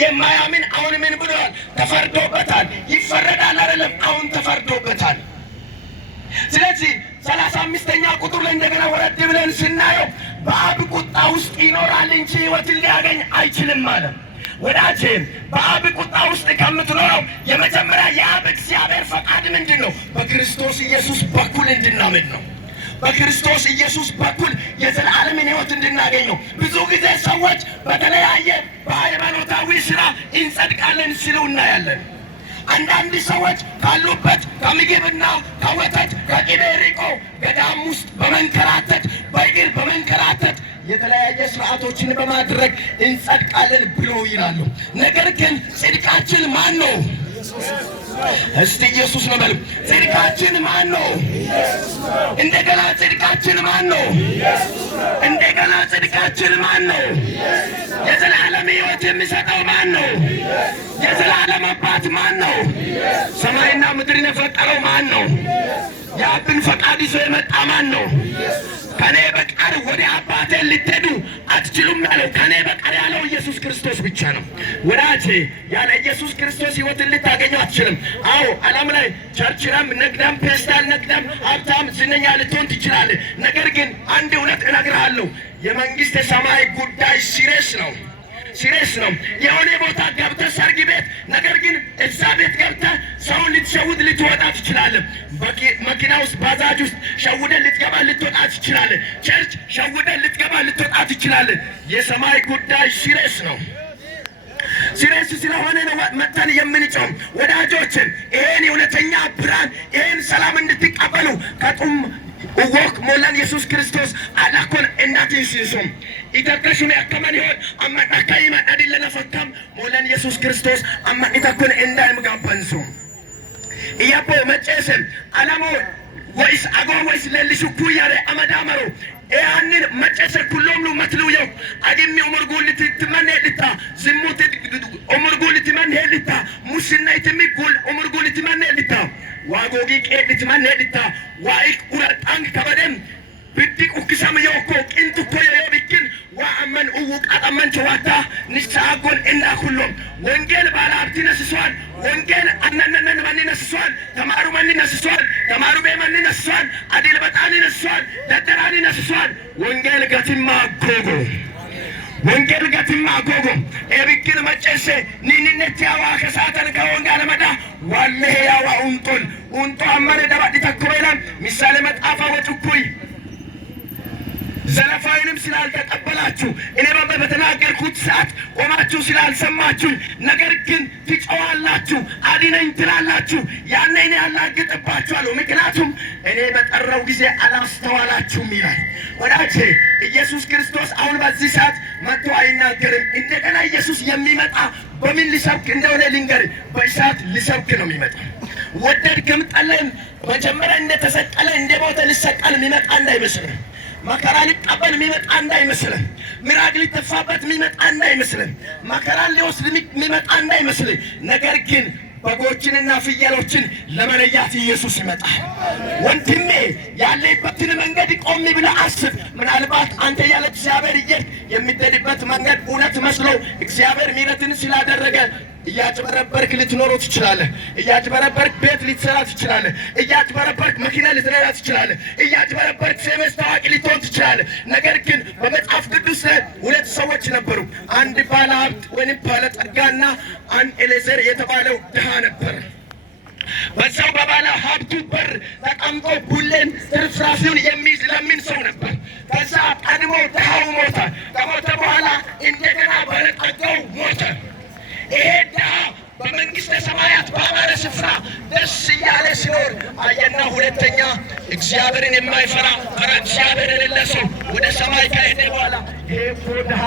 የማያምን አሁን ምን ብሏል? ተፈርዶበታል። ይፈረዳል አይደለም? አሁን ተፈርዶበታል። ስለዚህ 35ኛ ቁጥር ላይ እንደገና ወረድ ብለን ስናየው በአብ ቁጣ ውስጥ ይኖራል እንጂ ሕይወትን ሊያገኝ አይችልም ማለት ወዳጄ። በአብ ቁጣ ውስጥ ከምትኖረው የመጀመሪያ የአብ እግዚአብሔር ፈቃድ ምንድን ነው? በክርስቶስ ኢየሱስ በኩል እንድናምን ነው። በክርስቶስ ኢየሱስ በኩል የዘላለምን ሕይወት እንድናገኝ ነው። ብዙ ጊዜ ሰዎች በተለያየ በሃይማኖታዊ ስራ እንጸድቃለን ሲሉ እናያለን። አንዳንድ ሰዎች ካሉበት ከምግብና ከወተት ከቅቤ ርቆ ገዳም ውስጥ በመንከራተት በእግር በመንከራተት የተለያየ ስርዓቶችን በማድረግ እንጸድቃለን ብሎ ይላሉ። ነገር ግን ጽድቃችን ማን ነው? እስቲ ኢየሱስ ነው በሉ። ጽድቃችን ማን ነው? እንደገና ጽድቃችን ማን ነው? እንደገና ጽድቃችን ማን ነው? የዘላለም ሕይወት የሚሰጠው ማን ነው? የዘላለም አባት ማን ነው? ሰማይና ምድርን የፈጠረው ማን ነው? የአብን ፈቃድ ይዞ የመጣ ማን ነው? ከኔ በቀር ወደ አባቴ ልትሄዱ አትችሉም ያለው ከኔ በቀር ያለው ኢየሱስ ክርስቶስ ብቻ ነው። ወዳጄ ያለ ኢየሱስ ክርስቶስ ሕይወትን ልታገኘው አትችልም። አዎ ዓለም ላይ ቸርችራም ነግዳም ፔስታል ነግዳም ሀብታም ዝነኛ ልትሆን ትችላለህ። ነገር ግን አንድ እውነት እነግርሃለሁ፣ የመንግስት የሰማይ ጉዳይ ሲሪየስ ነው። ሲሪየስ ነው። የሆነ ቦታ ገብተህ ሰርግ ቤት፣ ነገር ግን እዛ ቤት ገብተህ ሰውን ልትሸውድ ልትወጣ ትችላለህ። መኪና ውስጥ ባጃጅ ውስጥ ሸውደህ ልትገባ ልትወጣ ትችላለህ። ቸርች ሸውደህ ልትገባ ልትወጣ ትችላለህ። የሰማይ ጉዳይ ሲሪየስ ነው። ሲሪየስ ስለሆነ ነው መተን የምንጮም። ወዳጆችን ይሄን እውነተኛ ብርሃን ይሄን ሰላም እንድትቀበሉ ከጡም ወክ ሞላን ኢየሱስ ክርስቶስ አላኮን እናትንሲሱም ኢተከሹም ያከመን ይሆን አማጣካይ ማዳዲለና ፈካም ሞላን ኢየሱስ ክርስቶስ አማጣካን እንዳይምጋባንሱ ኢያፖ መጨሰም አላሞ ወይስ አጎ ወይስ ለልሽኩ ያለ አመዳመሩ ያንን መጨሰ ኩሎም መትሉዮ አግሚ ኡምርጉልት ትመነልታ ዝሙት ኡምርጉልት ትመነልታ ሙስና ይተሚጉል ኡምርጉልት ትመነልታ ዋጎጊ ቄልት ትመነልታ ዋይቅ ኡራጣን ከበደም ብድቅ ኡክሳም yooko qintu koyo bikin wa amman uwuq atamman chawata nisaagon inda kullum wongel bala abtina siswan wongel annannan manina siswan tamaru manina siswan tamaru be manina siswan adil batani siswan dadarani siswan wongel gatimma gogo wongel gatimma gogo ebikin machese ninnet yawa kasatan ka wongala mada wallahi yawa unto amane dabadi takkoylan misale matafa watukuy ዘለፋይንም ስላልተቀበላችሁ እኔ በተናገርኩት ሰዓት ቆማችሁ ስላልሰማችሁ ነገር ግን ትጮዋላችሁ አዲነኝ ትላላችሁ ያኔ እኔ ያላግጥባችኋለሁ ምክንያቱም እኔ በጠራው ጊዜ አላስተዋላችሁም ይላል። ወዳጄ ኢየሱስ ክርስቶስ አሁን በዚህ ሰዓት መጥቶ አይናገርም። እንደገና ኢየሱስ የሚመጣ በምን ሊሰብክ እንደሆነ ልንገር፣ በእሳት ሊሰብክ ነው የሚመጣ። ወደድክም ጠላህም መጀመሪያ እንደተሰቀለ እንደሞተ ሊሰቀል የሚመጣ እንዳይመስልህ። መከራን ሊቀበል የሚመጣ እንዳይመስልህ። ሚራክል ሊተፋበት የሚመጣ እንዳይመስልህ። መከራን ሊወስድ የሚመጣ እንዳይመስልህ። ነገር ግን በጎችንና ፍየሎችን ለመለያት ኢየሱስ ይመጣል። ወንድሜ ያለህበትን መንገድ ቆም ብለህ አስብ። ምናልባት አንተ ያለ እግዚአብሔር የምትሄድበት መንገድ እውነት መስሎ እግዚአብሔር ምሕረትን ስላደረገ እያጭበረበርክ ልትኖረው ትችላለህ። እያጭበረበርክ ቤት ልትሰራ ትችላለህ። እያጭበረበርክ መኪና ልትነዳ ትችላለህ። እያጭበረበርክ ሴመስ ታዋቂ ልትሆን ትችላለህ። ነገር ግን በመጽሐፍ ቅዱስ ሁለት ሰዎች ነበሩ። አንድ ባለ ሀብት ወይም ባለጠጋና አንድ ኤሌዘር የተባለው ድሃ ነበር። በዛው በባለ ሀብቱ በር ተቀምጦ ቡሌን ትርፍራፊውን የሚለምን ሰው ነበር። ከዛ ቀድሞ ድሃው ሞተ። ከሞተ በኋላ እንደገና ባለጠጋው ሞተ። ይሄ ድሃ በመንግስተ ሰማያት በአማረ ስፍራ ደስ እያለ ሲኖር አየና ሁለተኛ እግዚአብሔርን የማይፈራ እግዚአብሔር የሌለ ሰው ወደ ሰማይ ከሄደ በኋላ ይሄ ድሃ